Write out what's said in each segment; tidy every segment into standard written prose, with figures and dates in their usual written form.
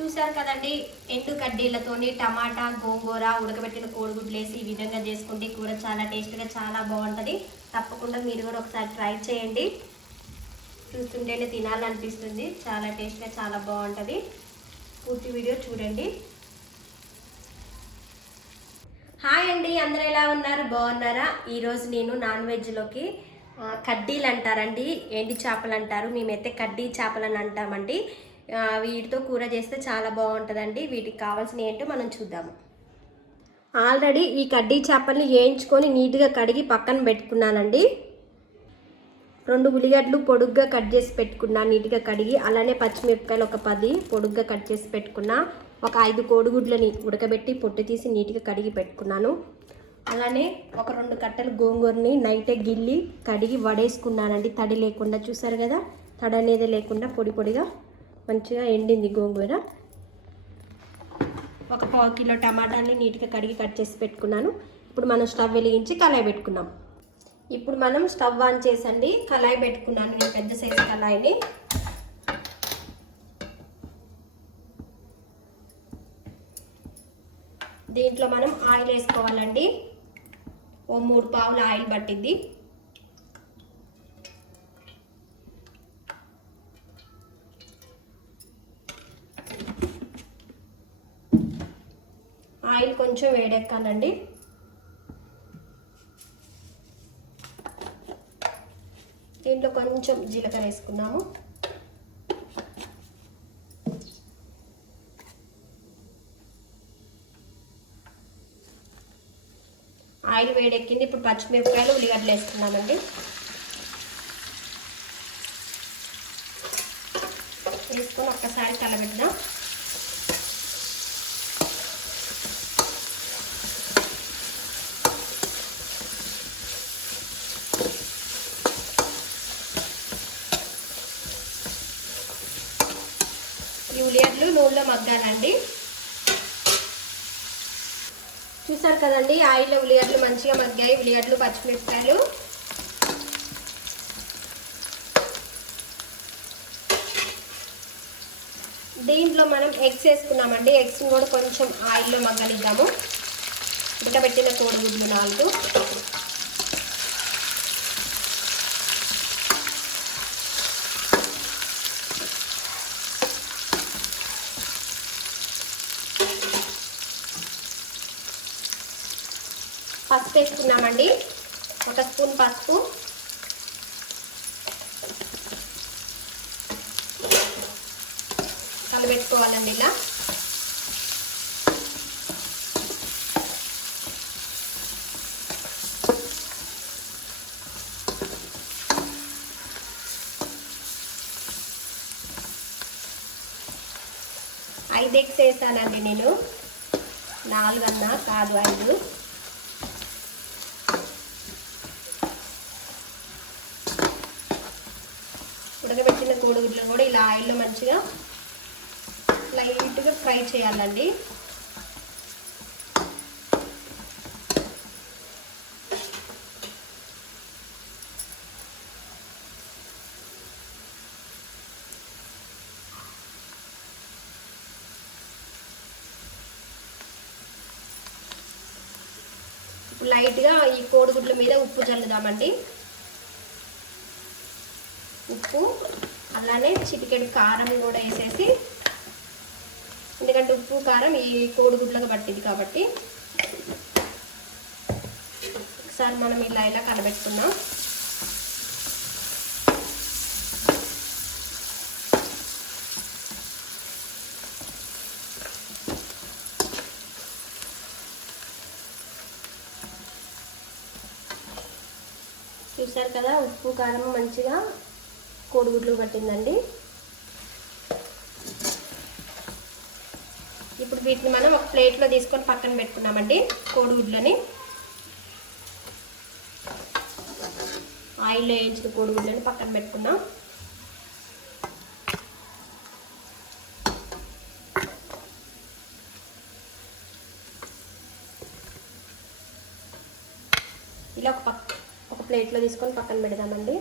చూసారు కదండి, ఎండు కడ్డీలతోని టమాటా గోంగూర ఉడకబెట్టిన కోడిగుడ్లు వేసి ఈ విధంగా చేసుకుంటే కూర చాలా టేస్ట్గా చాలా బాగుంటుంది. తప్పకుండా మీరు కూడా ఒకసారి ట్రై చేయండి. చూస్తుంటేనే తినాలనిపిస్తుంది. చాలా టేస్ట్గా చాలా బాగుంటుంది. పూర్తి వీడియో చూడండి. హాయ్ అండి, అందరూ ఎలా ఉన్నారు? బాగున్నారా? ఈరోజు నేను నాన్ వెజ్లోకి కడ్డీలు అంటారండి, ఎండి చేపలు అంటారు, మేమైతే కడ్డీ చేపలు అని అంటామండి. వీటితో కూర చేస్తే చాలా బాగుంటుందండి. వీటికి కావాల్సినవి ఏంటో మనం చూద్దాము. ఆల్రెడీ ఈ కడ్డీ చేపల్ని వేయించుకొని నీట్గా కడిగి పక్కన పెట్టుకున్నానండి. 2 ఉల్లిగడ్డలు పొడుగ్గా కట్ చేసి పెట్టుకున్నా నీట్గా కడిగి. అలానే పచ్చిమిరపకాయలు ఒక 10 పొడుగ్గా కట్ చేసి పెట్టుకున్నా. ఒక 5 కోడిగుడ్లని ఉడకబెట్టి పొట్టు తీసి నీట్గా కడిగి పెట్టుకున్నాను. అలానే ఒక 2 కట్టలు గోంగూరని నైటే గిల్లి కడిగి వడేసుకున్నానండి, తడి లేకుండా. చూసారు కదా, తడి అనేది లేకుండా పొడి పొడిగా మంచిగా ఎండింది గోంగూర. ఒక 1/4 కిలో టమాటాని నీట్గా కడిగి కట్ చేసి పెట్టుకున్నాను. ఇప్పుడు మనం స్టవ్ వెలిగించి కళాయి పెట్టుకున్నాం. ఇప్పుడు మనం స్టవ్ ఆన్ చేసండి కళాయి పెట్టుకున్నాను, నేను పెద్ద సైజు కళాయిని. దీంట్లో మనం ఆయిల్ వేసుకోవాలండి. ఓ 3 పావుల ఆయిల్ పట్టింది. ఆయిల్ కొంచెం వేడెక్కాలండి. దీంట్లో కొంచెం జీలకర్ర వేసుకున్నాము. ఆయిల్ వేడెక్కింది. ఇప్పుడు పచ్చిమిరపకాయలు ఉల్లిగడ్డలు వేసుకున్నామండి. వేసుకొని ఒక్కసారి కలబెడదాం. ఈ ఉల్లిగడ్డలు నూనెలో మగ్గాలండి. చూసారు కదండి, ఆయిల్లో ఉల్లిగడ్డలు మంచిగా మగ్గాయి. ఉల్లిగడ్డలు పచ్చిమిరపకాయలు. దీంట్లో మనం ఎగ్స్ వేసుకున్నామండి. ఎగ్స్ కూడా కొంచెం ఆయిల్లో మగ్గనిద్దాము. ఉడకబెట్టిన కోడిగుడ్లు 4. పసుపు వేసుకున్నామండి. 1 స్పూన్ పసుపు. కలబెట్టుకోవాలండి ఇలా. ఐదు ఎగ్స్ వేసానండి నేను, 4 అన్నా కాదు 5. ఉడకబెట్టిన కోడిగుడ్లు కూడా ఇలా ఆయిల్లో మంచిగా లైట్గా ఫ్రై చేయాలండి. లైట్గా ఈ కోడిగుడ్ల మీద ఉప్పు చల్లుదామండి. ఉప్పు, అలానే చిటికెడు కారం కూడా వేసేసి, ఎందుకంటే ఉప్పు కారం ఈ కోడిగుడ్లకు పట్టింది కాబట్టి. ఒకసారి మనం ఇలా కలబెట్టుకున్నాం. చూసారు కదా, ఉప్పు కారం మంచిగా కోడిగుడ్లు పట్టిందండి. ఇప్పుడు వీటిని మనం ఒక ప్లేట్లో తీసుకొని పక్కన పెట్టుకున్నామండి. కోడిగుడ్లని, ఆయిల్లో వేయించిన కోడిగుడ్లని పక్కన పెట్టుకున్నాం. ఇలా ఒక ప్లేట్లో తీసుకొని పక్కన పెడదామండి.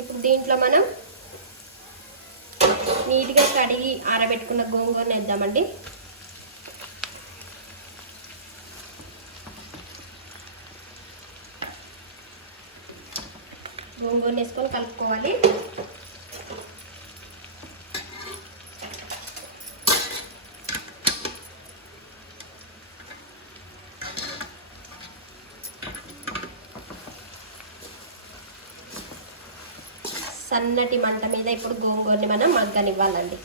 ఇప్పుడు దీంట్లో మనం నీట్గా కడిగి ఆరబెట్టుకున్న గోంగూరను వేద్దామండి. గోంగూరను వేసుకొని కలుపుకోవాలి. సన్నటి మంట మీద ఇప్పుడు గోంగూరని మనం మగ్గనివ్వాలండి.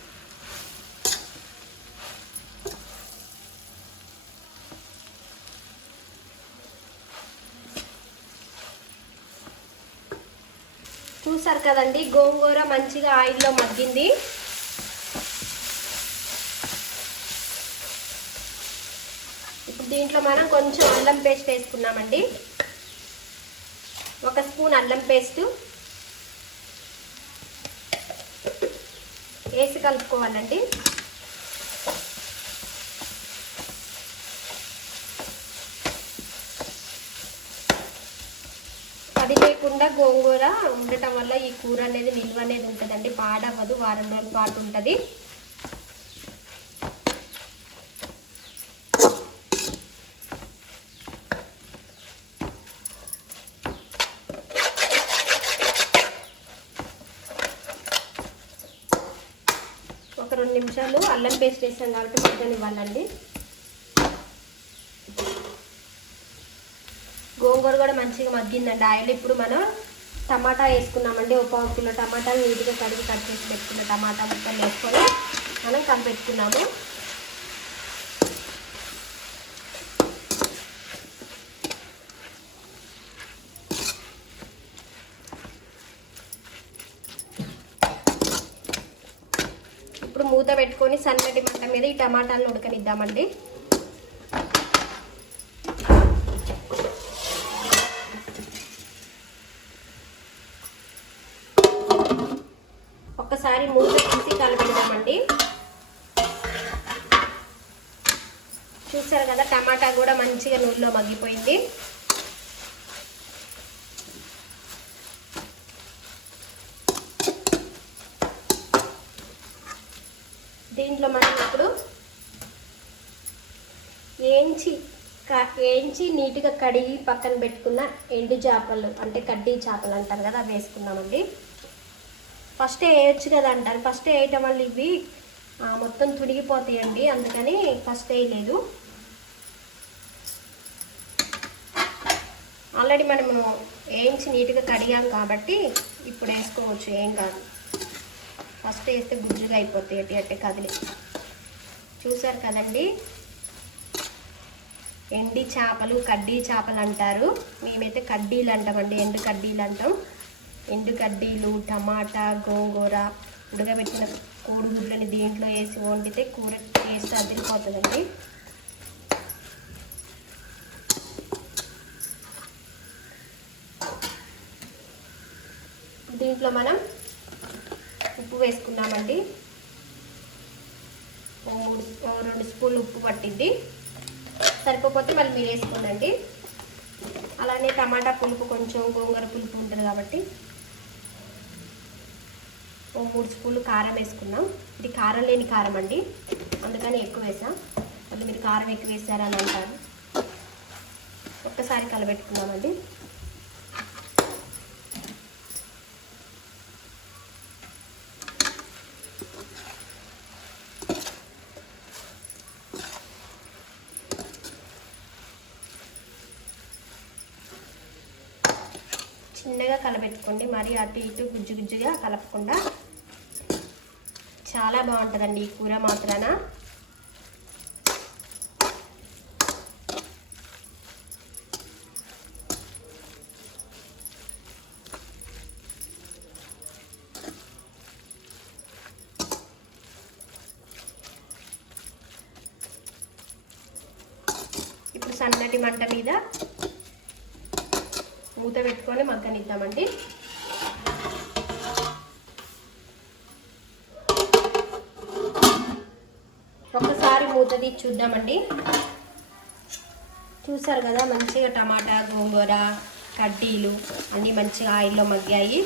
చూసారు కదండి, గోంగూర మంచిగా ఆయిల్లో మగ్గింది. ఇప్పుడు దీంట్లో మనం కొంచెం అల్లం పేస్ట్ వేసుకున్నామండి. 1 స్పూన్ అల్లం పేస్ట్ వేసి కలుపుకోవాలండి. తడి లేకుండా గోంగూర ఉండటం వల్ల ఈ కూర అనేది నిల్వ అనేది ఉంటుందండి, పాడవ్వదు, వారం రోజుల పాటు ఉంటుంది. ఒక 2 నిమిషాలు అల్లం పేస్ట్ వేసాం కాబట్టి మగ్గనివ్వాలండి. గోంగూర కూడా మంచిగా మగ్గిందండి ఆయిల్. ఇప్పుడు మనం టమాటా వేసుకున్నామండి. 1 కిలో టమాటాలు నీట్గా కడిగి కట్ చేసి పెట్టుకున్న టమాటా ముక్కలు వేసుకొని మనం కలిపెట్టుకున్నాము. ఇప్పుడు మూత పెట్టుకొని సన్నటి మంట మీద ఈ టమాటాలను ఉడకనిద్దామండి. ఒక్కసారి మూత తీసి కలిపెడదామండి. చూసారు కదా, టమాటా కూడా మంచిగా నూనెలో మగ్గిపోయింది. దీంట్లో మనం ఇప్పుడు వేయించి నీట్గా కడిగి పక్కన పెట్టుకున్న ఎండు చేపలు అంటే కడ్డీ చేపలు అంటారు కదా, అవి వేసుకున్నామండి. ఫస్ట్ వేయచ్చు కదా అంటారు, ఫస్ట్ వేయటం వల్ల ఇవి మొత్తం తుడిగిపోతాయండి, అందుకని ఫస్ట్ వేయలేదు. ఆల్రెడీ మనము వేయించి నీట్గా కడిగాం కాబట్టి ఇప్పుడు వేసుకోవచ్చు, ఏం కాదు. ఫస్ట్ వేస్తే గుజ్జుగా అయిపోతాయి, అట్టే కదిలి. చూసారు కదండి, ఎండి చేపలు కడ్డీ చేపలు అంటారు, మేమైతే కడ్డీలు అంటామండి, ఎండు కడ్డీలు అంటాం. ఎండు కడ్డీలు, టమాటా, గోంగూర, ఉడకబెట్టిన కోడిగుడ్లని దీంట్లో వేసి వండితే కూర టేస్ట్ అదిరిపోతుందండి. దీంట్లో మనం ఉప్పు వేసుకున్నామండి. 2 స్పూన్లు ఉప్పు పట్టింది, సరిపోతే మళ్ళీ మీరు వేసుకోండి. అలానే టమాటా పులుపు కొంచెం గోంగూర పులుపు ఉంటుంది కాబట్టి 3 స్పూన్లు కారం వేసుకున్నాం. ఇది కారం లేని కారం అండి, అందుకని ఎక్కువ వేసాం. అది మీరు కారం ఎక్కువ వేసారని అంటారు. ఒక్కసారి కలబెట్టుకున్నామండి. చిన్నగా కలబెట్టుకోండి, మరి అటు ఇటు గుజ్జు గుజ్జుగా కలపకుండా. చాలా బాగుంటుందండి ఈ కూర మాత్రాన. ఇప్పుడు సన్నటి మంట మీద మూత పెట్టుకొని మగ్గనిద్దామండి. ఒకసారి మూత తీసి చూద్దామండి. చూసారు కదా, మంచిగా టమాటా, గోంగూర, కడ్డీలు అన్నీ మంచిగా ఆయిల్లో మగ్గాయి.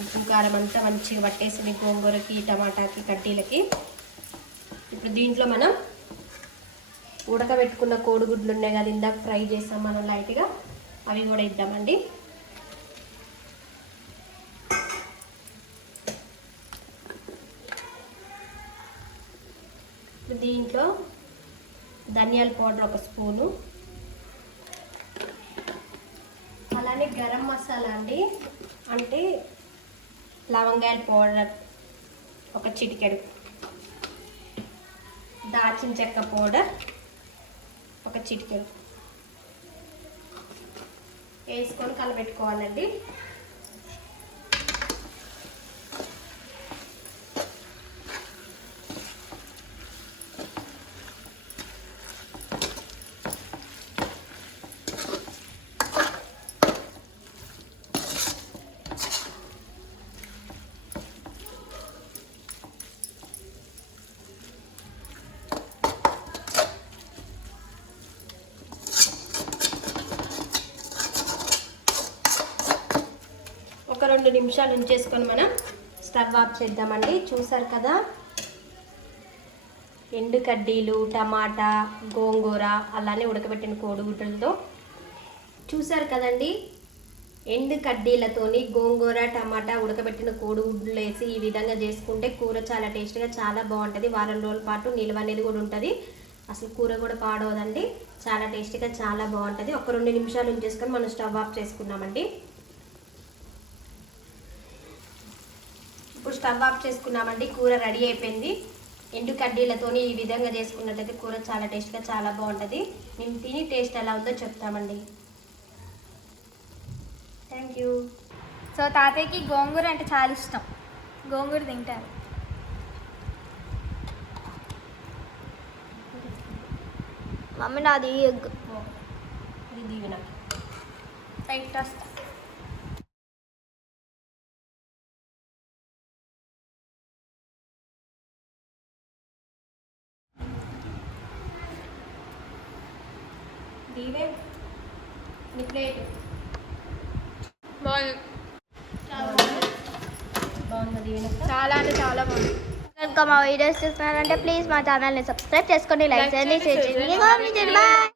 ఉప్పు కారం అంతా మంచిగా పట్టేసింది గోంగూరకి, టమాటాకి, కడ్డీలకి. ఇప్పుడు దీంట్లో మనం ఉడకబెట్టుకున్న కోడిగుడ్లు ఉన్నాయి కదా, ఇందాక ఫ్రై చేస్తాం మనం లైట్గా, అవి కూడా ఇద్దామండి. దీంట్లో ధనియాల పౌడర్ 1 స్పూను, అలానే గరం మసాలా అండి, అంటే లవంగాయల పౌడర్ 1 చిటికెడు, దాల్చిన చెక్క పౌడర్ 1 చిటికెడు వేసుకొని కలపెట్టుకోవాలండి. ఒక 2 నిమిషాలు ఉంచేసుకొని మనం స్టవ్ ఆఫ్ చేద్దామండి. చూసారు కదా, ఎండు కడ్డీలు, టమాటా, గోంగూర, అలానే ఉడకబెట్టిన కోడిగుడ్లతో చూసారు కదండి. ఎండు కడ్డీలతోని గోంగూర, టమాటా, ఉడకబెట్టిన కోడిగుడ్లు వేసి ఈ విధంగా చేసుకుంటే కూర చాలా టేస్ట్గా చాలా బాగుంటుంది. వారం రోజుల పాటు నిల్వ అనేది కూడా ఉంటుంది. అసలు కూర కూడా పాడవదండి, చాలా టేస్ట్గా చాలా బాగుంటుంది. ఒక 2 నిమిషాలు ఉంచేసుకొని మనం స్టవ్ ఆఫ్ చేసుకున్నామండి. ఇప్పుడు స్టవ్ ఆఫ్ చేసుకున్నామండి. కూర రెడీ అయిపోయింది. ఎండు కడ్డీలతోని ఈ విధంగా చేసుకున్నట్టయితే కూర చాలా టేస్ట్గా చాలా బాగుంటుంది. మేము తిని టేస్ట్ ఎలా ఉందో చెప్తామండి. Thank you. సో తాతయ్యకి గోంగూర అంటే చాలా ఇష్టం, గోంగూర తింటారు. మమ్మీ నాది ఎగ్. ఇది దీవెన. రైట్ వస్తా. దీవె నీ ప్లేట్ బాగుంది, బాగుంది దీవెన. చాలా అంటే చాలా బాగుంది. కనుక మా వీడియోస్ చూస్తున్నారంటే ప్లీజ్ మా ఛానల్ని సబ్స్క్రైబ్ చేసుకోండి, లైక్ చేయండి, షేర్ చేయండి, కామెంట్ చేయండి. బాయ్.